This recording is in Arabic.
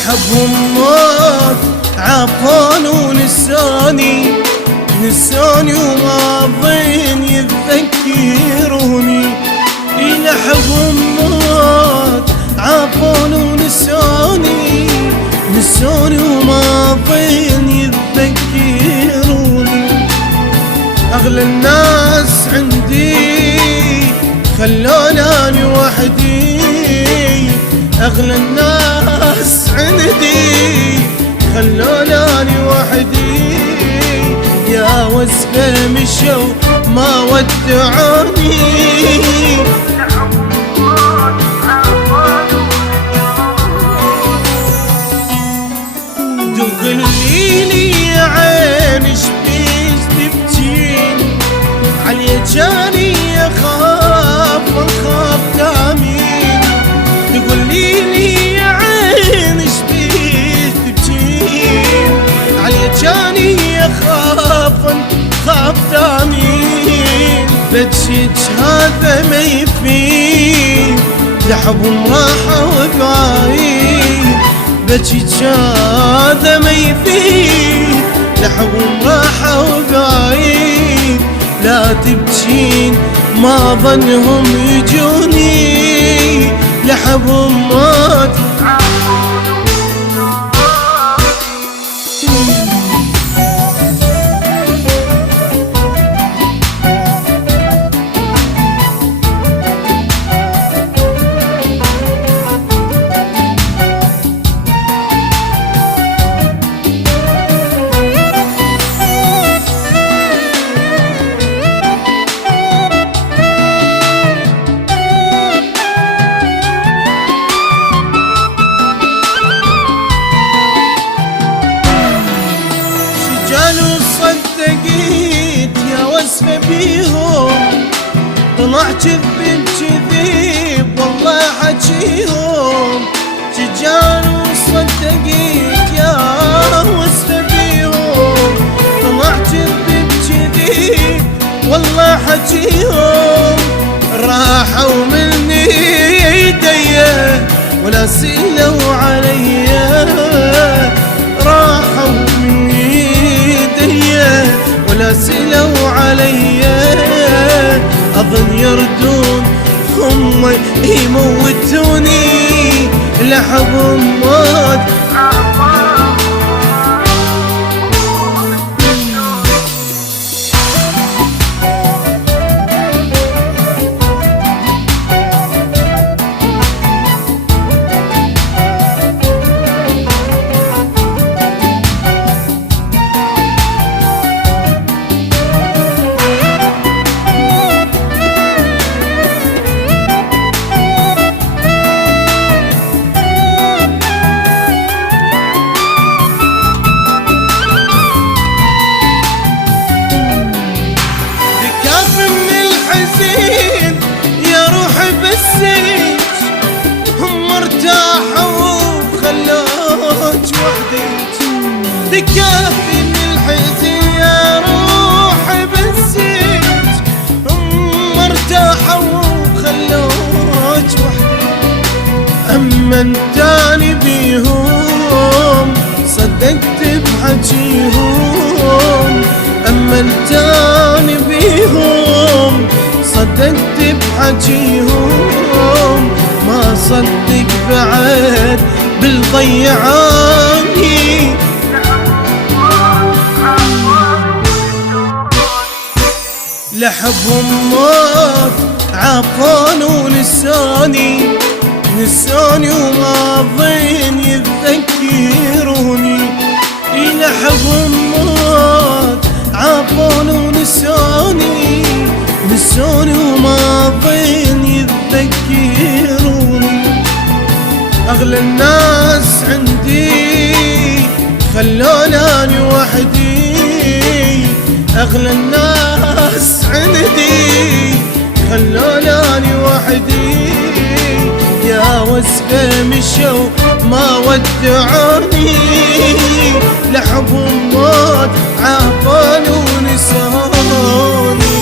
لحبهم موت عافون ونسوني وماضين يتذكروني. لحبهم موت عافون ونسوني وماضين يتذكروني. أغلى الناس عندي خلوناني وحدي، أغلى الناس عندي خلوناني وحدي. يا وسفة مشوا ما ودعوني. تقوليلي يا عين شبيش تبكين علي جاني أخاف تامين. تقوليلي يا عين شبيش تبكين علي جاني أخاف تامين. بجيج هذا ما يفيد لحبهم راحة وبعيد. بجيج هذا ما يفيد لحبهم راحة وبعيد. لا تبجين ما ظنهم يجوني، لحبهم موت صدقيت يا وسفة بيهم. طلع كذب كذيب والله حجيهم. شجان وصدقيت يا وسفة بيهم. طلع كذب كذيب والله حجيهم. راحوا مني ايديا ولا سئلوا عليا. راحوا ولا سلوا عليا. أظن يردون هم يموتوني، لحبهم موت هم ارتاحوا وخلوك وحدك. بكافي من الحزن يا روحي بالزيت. هم ارتاحوا وخلوك وحدك. أما انتاني بيهم صدقت بحجيهم. أما انتاني بيهم صدقت بحجيهم. ما صدق بعد بالضيعاني. لحبهم موت عافون ونسوني وماضين يتذكروني. لحبهم موت عافون ونسوني وماضين يتذكروني. أغلى الناس عندي خلوناني وحدي، أغلى الناس عندي خلوناني وحدي. يا وسفة مشوا ما ودعوني، لحبهم موت عافون ونسوني.